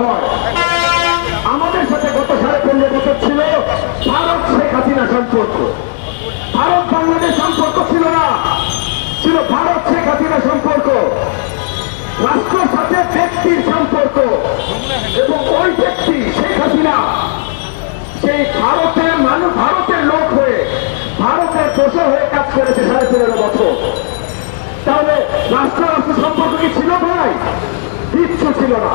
হয়। আমাদের সাথে গত 15.5 বছর ছিল ভারত শেখ হাসিনা সম্পর্ক। ভারত বাংলাদেশ সম্পর্ক ছিল না, ছিল ভারত শেখ হাসিনা সম্পর্ক, রাষ্ট্রের সাথে ব্যক্তির সম্পর্ক। এবং ওই ব্যক্তি শেখ হাসিনা সেই ভারতের মানুষ, ভারতের লোক হয়ে, ভারতের দোষর হয়ে কাজ করেছে 15.5 বছর। তাহলে রাষ্ট্র রাষ্ট্র সম্পর্ক কি ছিল ভাই? কিচ্ছু ছিল না।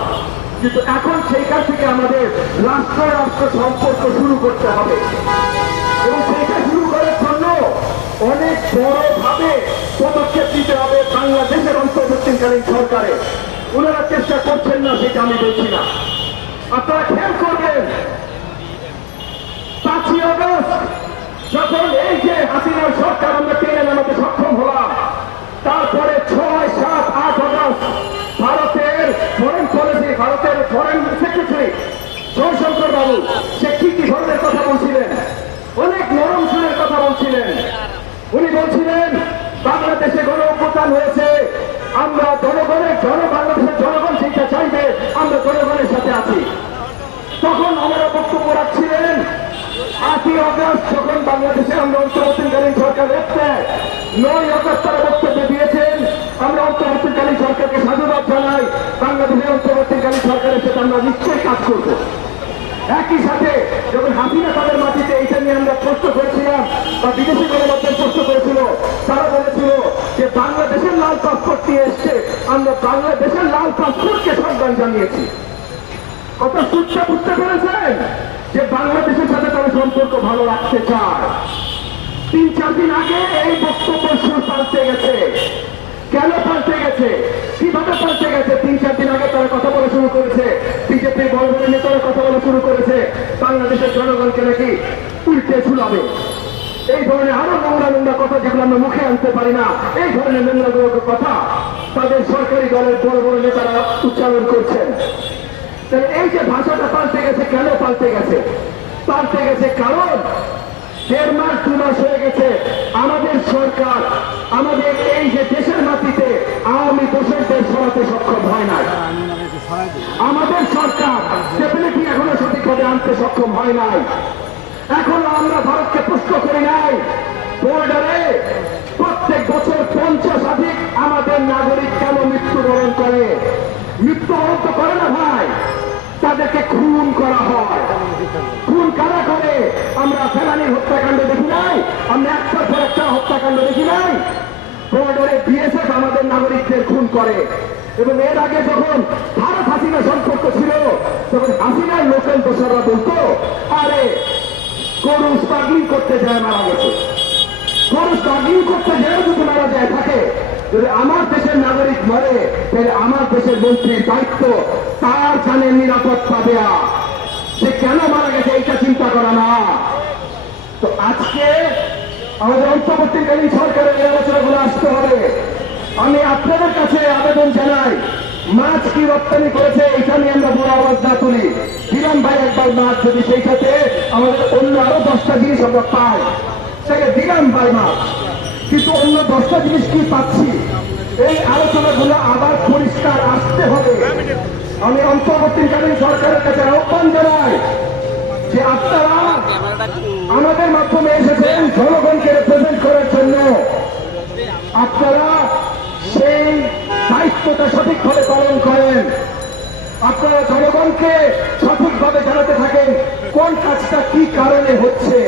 কিন্তু এখন সেইখান থেকে আমাদের রাষ্ট্র রাষ্ট্র সম্পর্ক শুরু করতে হবে এবং সেইটা শুরু করার জন্য অনেক বড়ভাবে পদক্ষেপ নিতে হবে বাংলাদেশের অন্তর্বর্তীকালীন সরকারে। ওনারা চেষ্টা করছেন না সেটা আমি বলছি না। আপনারা খেয়াল করবেন 5ই আগস্ট যখন এই যে হাসিনার সরকার আমরা টেনে নামাতে সক্ষম হলাম, তারপরে 6, 7, 8 আগস্ট ভারতের ফরেন পলিসি, ভারতের ফরেন সেক্রেটারি জয়শঙ্কর বাবু সে কি কি ধরনের কথা বলছিলেন, অনেক নরম সুরের কথা বলছিলেন। উনি বলছিলেন বাংলাদেশে গণ অভ্যুত্থান হয়েছে, আমরা বাংলাদেশের জনগণ সেইটা চাইবে, আমরা জনগণের সাথে আছি। তখন আমরা বক্তব্য রাখছিলেন 8ই আগস্ট যখন বাংলাদেশে আমরা অন্তর্বর্তীকালীন সরকার এসছে, 9ই আগস্ট তারা বক্তব্য দিয়েছেন আমরা অন্তর্বর্তীকালীন সরকারকে সাধুবাদ জানাই, বাংলাদেশের অন্তর্বর্তীকালীন সরকারের সাথে আমরা নিশ্চয়ই কাজ করব। একই সাথে যখন হাসিনা তাদের মাটিতে এইটা নিয়ে আমরা প্রশ্ন করেছিলাম বা বিদেশি গণমাধ্যম প্রশ্ন করেছিল, তারা বলেছিল যে বাংলাদেশের লাল পাসপোর্ট নিয়ে এসছে, আমরা বাংলাদেশের লাল পাসপোর্টকে সম্মান জানিয়েছি। কথা সুচ্ছা বুঝতে পেরেছেন যে বাংলাদেশের সাথে তারা সম্পর্ক ভালো রাখতে চায়। 3-4 দিন আগে এই বক্তব্য সুর পাল্টে গেছে। কেন পাল্টে গেছে, কিভাবে পাল্টে গেছে? 3-4 দিন আগে তারা কথা বলা শুরু করেছে, বিজেপির বড় বড় নেতারা কথা বলা শুরু করেছে বাংলাদেশের জনগণকে নাকি উল্টে ঝুলাবে। এই ধরনের আরো নোংরা কথা যেগুলো আমরা মুখে আনতে পারি না, এই ধরনের নোংরা কথা তাদের সরকারি দলের বড় বড় নেতারা উচ্চারণ করছেন। তাহলে এই যে ভাষাটা পাল্টে গেছে, কেন পাল্টে গেছে? পাল্টে গেছে কারণ 1.5 মাস 2 মাস হয়ে গেছে আমাদের সরকার আমাদের এই যে দেশের মাটিতে আওয়ামী দোষরদের সরাতে সক্ষম হয় নাই। আমাদের সরকার স্টেবিলিটি এখনো সঠিকভাবে আনতে সক্ষম হয় নাই। এখনো আমরা ভারতকে প্রশ্ন করি নাই বর্ডারে প্রত্যেক বছর 50 আমাদের নাগরিক কেন মৃত্যুবরণ করে? মৃত্যুবরণ তো করে না ভাই, তাদেরকে খুন করা হয়। খুন কারা করে? আমরা ফেলানির হত্যাকাণ্ড দেখি নাই, আমরা একটার পর একটা হত্যাকাণ্ড দেখি নাই। বর্ডারে বিএসএফ আমাদের নাগরিকদের খুন করে। এবং এর আগে যখন ভারত হাসিনা সম্পর্ক ছিল তখন হাসিনার লোকাল দোষররা বলতো আরে গরু স্ট্রাগলিং করতে যায় মারা গেছে, গরু স্ট্রাগলিং করতে যায় যদি মারা যায় থাকে, যদি আমার দেশের নাগরিক মরে তাহলে আমার দেশের মন্ত্রীর দায়িত্ব তার জানের নিরাপত্তা দেয়া। সে কেন মারা গেছে এইটা চিন্তা করা না। তো আজকে আমাদের অন্তর্বর্তীকালীন সরকারের এই আলোচনাগুলো আসতে হবে। আমি আপনাদের কাছে আবেদন জানাই, মাছ কি রপ্তানি করেছে এটা নিয়ে আমরা বড় আওয়াজ না তুলি। দিলাম ভাই একবার মাছ, যদি সেই সাথে আমাদের অন্য আরো 10টা জিনিস আমরা পাই সেটা দিলাম ভাই মাছ, কিন্তু অন্য 10টা জিনিস কি পাচ্ছি? এই আলোচনাগুলো আবার পরিষ্কার আসতে হবে। আমি অন্তর্বর্তীকালীন সরকারের কাছে আহ্বান জানাই যে আপনারা আমাদের মাধ্যমে এসেছেন জনগণকে রিপ্রেজেন্ট করার জন্য, আপনারা সেই দায়িত্বটা সঠিকভাবে পালন করেন। আপনারা জনগণকে সঠিকভাবে জানাতে থাকেন কোন কাজটা কি কারণে হচ্ছে।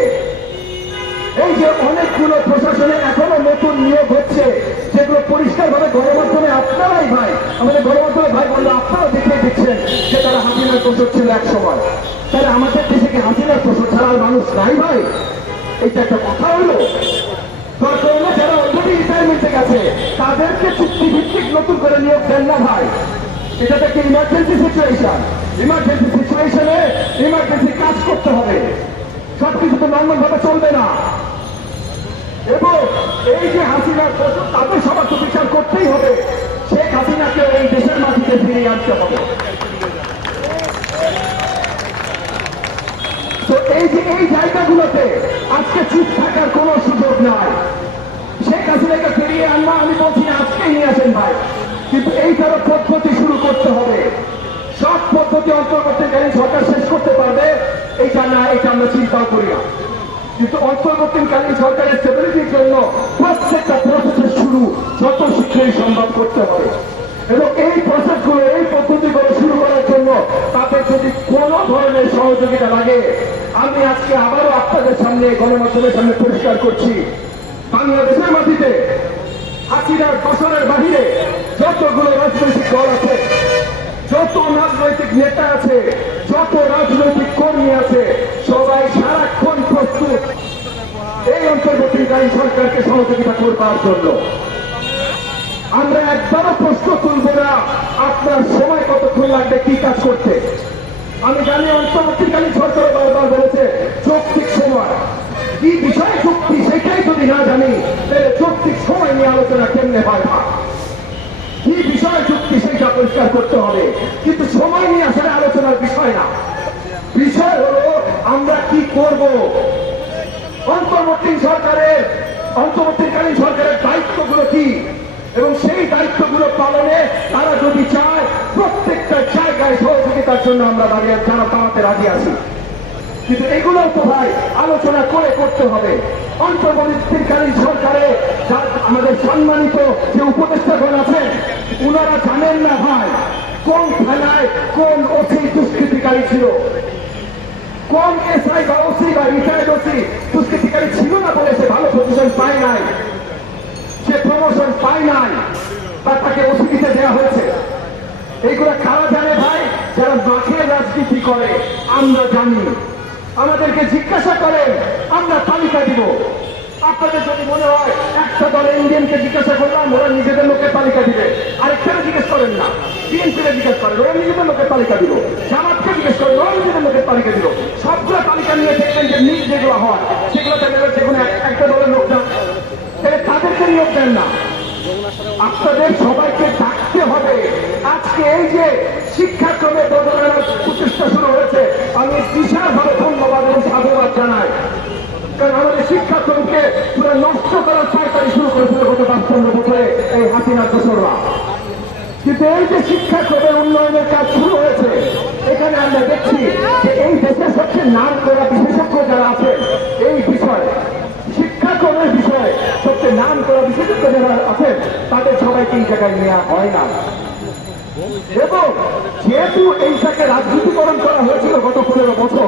এই যে অনেকগুলো প্রশাসনে এখনো নতুন নিয়োগ হচ্ছে যেগুলো পরিষ্কারভাবে গণমাধ্যমে আপনারাই ভাই, আমাদের গণমাধ্যমে ভাই বললো আপনারা দেখিয়ে দিচ্ছেন যে তারা হাসিনার দোষর ছিল এক সময়। তাহলে আমাদের দেশে কি হাসিনার দোষর ছাড়া মানুষ নাই ভাই? এইটা একটা কথা হলো। দরকার হলে যারা অলরেডি রিটায়ারমেন্টে গেছে তাদেরকে চুক্তিভিত্তিক নতুন করে নিয়োগ দেন না ভাই। এটা একটা ইমার্জেন্সি সিচুয়েশন, ইমার্জেন্সি সিচুয়েশনে ইমার্জেন্সি কাজ করতে হবে, সবকিছু তো নর্মাল ভাবে চলবে না। এবং এই যে হাসিনার দোষর তাদের সবার তো বিচার করতেই হবে। শেখ হাসিনাকে এই দেশের মাটিতে ফিরিয়ে আনতে হবে। তো এই যে এই জায়গাগুলোতে আজকে চুপ থাকার কোন সুযোগ নাই। শেখ হাসিনাকে ফিরিয়ে আনবা আমি বলছি না আজকেই নিয়ে আসেন ভাই, কিন্তু এই তারা পদ্ধতি শুরু করতে হবে। সব পদ্ধতি যে অন্তর্বর্তীকালীন সরকার শেষ করতে পারবে এটা না, এটা আমরা চিন্তাও করি না। কিন্তু অন্তর্বর্তীকালীন সরকারের স্টেবিলিটির জন্য প্রত্যেকটা প্রসেসের শুরু যত শীঘ্রই সম্ভব করতে হবে এবং এই প্রসেসগুলো, এই পদ্ধতিগুলো শুরু করার জন্য তাদের যদি কোনো ধরনের সহযোগিতা লাগে, আমি আজকে আবারও আপনাদের সামনে, গণমাধ্যমের সামনে পরিষ্কার করছি, বাংলাদেশের মাটিতে হাসিনার দশরের বাহিরে যতগুলো রাজনৈতিক দল আছে, যত রাজনৈতিক নেতা আছে, যত রাজনৈতিক কর্মী আছে, সবাই সারাক্ষণ প্রস্তুত এই অন্তর্বর্তীকালীন সরকারকে সহযোগিতা করবার জন্য। আমরা একবারও প্রশ্ন তুলব না আপনার সময় কতক্ষণ লাগবে কি কাজ করতে। আমি জানি অন্তর্বর্তীকালীন সরকার বারবার বলেছে যৌক্তিক সময়, কি বিষয়ে যুক্তি সেটাই যদি না জানি তাহলে যৌক্তিক সময় নিয়ে আলোচনা কেমনে হয় না, কি বিষয় যুক্তি সেইটা পরিষ্কার করতে হবে, কিন্তু সময় নিয়ে আসলে আলোচনার বিষয় না। বিষয় হলো আমরা কি করব। অন্তর্বর্তীকালীন সরকারের দায়িত্বগুলো কি এবং সেই দায়িত্বগুলো পালনে তারা যদি চায় প্রত্যেকটা জায়গায় সহযোগিতার জন্য আমরা দাঁড়াতে রাজি আছি, কিন্তু এগুলো তো ভাই আলোচনা করে করতে হবে। অন্তর্বর্তীকালীন সরকারে আমাদের সম্মানিত যে উপদেষ্টাগণ আছেন উনারা জানেন না ভাই কোন থানায় কোন ওসি দুষ্কৃতিকারী ছিল, কোন এসআই বা ওসি বা রিটায়ার্ড ওসি দুষ্কৃতিকারী ছিল না বলে সে ভালো পজিশন পায় নাই, সে প্রমোশন পায় নাই বা তাকে ওসি দিতে দেওয়া হয়েছে। এইগুলো কারা জানে ভাই? যারা মাঠে রাজনীতি করে। আমরা জানি, আমাদেরকে জিজ্ঞাসা করেন, আমরা তালিকা দিব। আপনাদের যদি মনে হয় একটা দল ইন্ডিয়ানকে জিজ্ঞাসা করলাম ওরা নিজেদের লোকের তালিকা দিবে, আরেকটা জিজ্ঞেস করেন না, বিএনপিকে জিজ্ঞেস করেন ওরা নিজেদের লোকের তালিকা দিব, জামাতকে জিজ্ঞেস করেন ওরা নিজেদের লোকের তালিকা দিব। সবগুলো তালিকা নিয়ে দেখবেন যে মিল যেগুলো হয় সেগুলোতে নেবে যেগুলো একটা দলের লোক না, তাহলে তাদেরকে নিয়োগ দেন না। আপনাদের সবাইকে ডাকতে হবে। আজকে এই যে শিক্ষাক্রমে বদলানোর প্রচেষ্টা শুরু হয়েছে, আমি বিশালভাবে ধন্যবাদ এবং সাধুবাদ জানাই, কারণ আমাদের শিক্ষাক্রমকে পুরো নষ্ট করার পায়তারি শুরু করেছিল গত ৫-১৫ বছরে এই হাসিনার দোসররা। কিন্তু এই যে শিক্ষাক্রমের উন্নয়নের কাজ শুরু হয়েছে, এখানে আমরা দেখছি যে এই দেশের সবচেয়ে নাম করা বিশেষজ্ঞ যারা আছেন এই বিষয়ে, শিক্ষাক্রমের বিষয়ে সবচেয়ে নাম করা বিশেষজ্ঞ যারা আছেন তাদের সবাইকে এই জায়গায় নেওয়া হয় না। এবং যেহেতু এইটাকে রাজনীতিকরণ করা হয়েছিল গত ১৫ বছর,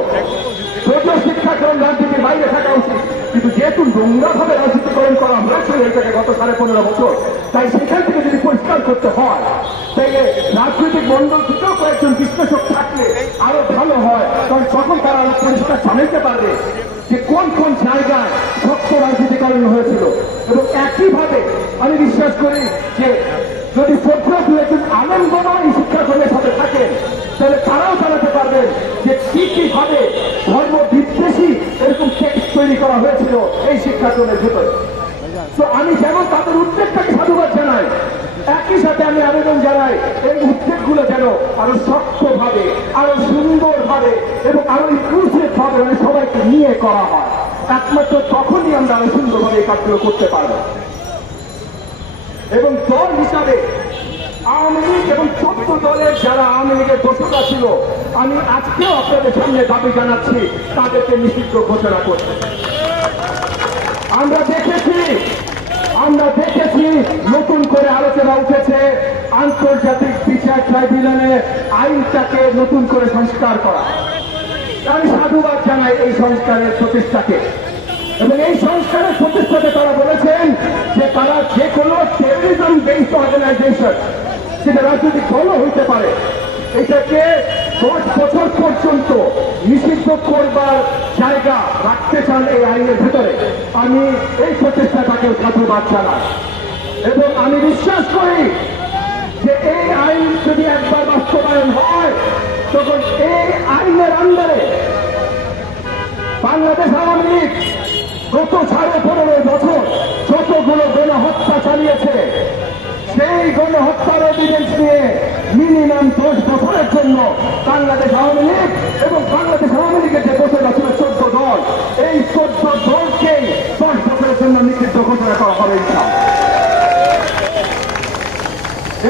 যদিও শিক্ষাক্রম রাজনীতির বাইরে থাকা উচিত, কিন্তু যেহেতু নোংরা ভাবে রাজনীতিকরণ করা হয়েছিল এইটাকে গত ১৫.৫ বছর, তাই সেখান থেকে যদি পরিষ্কার করতে হয় তাইলে রাজনৈতিক মন্ডল থেকেও কয়েকজন বিশ্লেষক থাকলে আরো ভালো হয়, কারণ তখন তারা পরিষ্কার জানাইতে পারবে যে কোন কোন জায়গায় শক্ত রাজনীতিকরণ হয়েছিল। এবং একইভাবে আমি বিশ্বাস করি যে যদি শ্রদ্ধা দু একজন আনন্দময় শিক্ষাক্রমের সাথে থাকেন তাহলে তারাও জানাতে পারবেন যে কি কি ভাবে ধর্ম বিদ্বেষী এরকম টেক্সট তৈরি করা হয়েছিল এই শিক্ষাক্রমের ভিতরে। তো আমি যেমন তাদের উদ্বেগটাকে সাধুবাদ জানাই, একই সাথে আমি আবেদন জানাই এই উদ্বেগগুলো যেন আরো শক্তভাবে, আরো সুন্দরভাবে এবং আরো ইনক্লুসিভ ভাবে মানে সবাইকে নিয়ে করা হয়। একমাত্র তখনই আমরা আরো সুন্দরভাবে এই কাজগুলো করতে পারবো। এবং দল হিসাবে আওয়ামী লীগ এবং ১৪ দলের যারা আওয়ামী লীগের দোষরা ছিল, আমি আজকেও আপনাদের সামনে দাবি জানাচ্ছি তাদেরকে নিষিদ্ধ ঘোষণা করতে। আমরা দেখেছি নতুন করে আলোচনা উঠেছে আন্তর্জাতিক বিচার ট্রাইব্যুনালে আইনটাকে নতুন করে সংস্কার করা। আমি সাধুবাদ জানাই এই সংস্কারের প্রচেষ্টাকে, এবং এই সংস্কারের প্রচেষ্টাতে তারা বলেছেন যে তারা যে কোনো টেরোরিজম বেসড অর্গানাইজেশন, সেটা রাজনৈতিক দলও হইতে পারে, এটাকে 10 বছর পর্যন্ত নিষিদ্ধ করবার জায়গা রাখতে চান এই আইনের ভিতরে। আমি এই প্রচেষ্টাটাকে সাধুবাদ জানাই এবং আমি বিশ্বাস করি যে এই আইন যদি একবার বাস্তবায়ন হয় তখন এই আইনের আন্ডারে বাংলাদেশ আওয়ামী লীগ গত 15.5 বছর যতগুলো গণহত্যা চালিয়েছে সেই গণহত্যার এভিডেন্স নিয়ে মিনিমাম 10 বছরের জন্য বাংলাদেশ আওয়ামী লীগ এবং বাংলাদেশ আওয়ামী লীগের যে বছরটা ছিল 14 দল, এই 14 দলকে 10 বছরের জন্য নিষিদ্ধ ঘোষণা করা হবে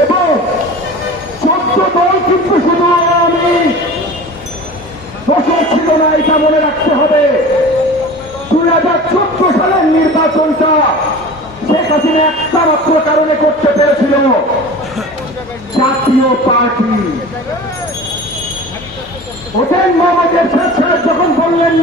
এবং 14 দল কিন্তু শুধু আওয়ামী মনে রাখতে হবে 2014 সালের নির্বাচনটা শেখ হাসিনা একটা মাত্র কারণে করতে পেরেছিল, জাতীয় পার্টি। হোসেন মোহাম্মদ এরশাদ সাহেব যখন বললেন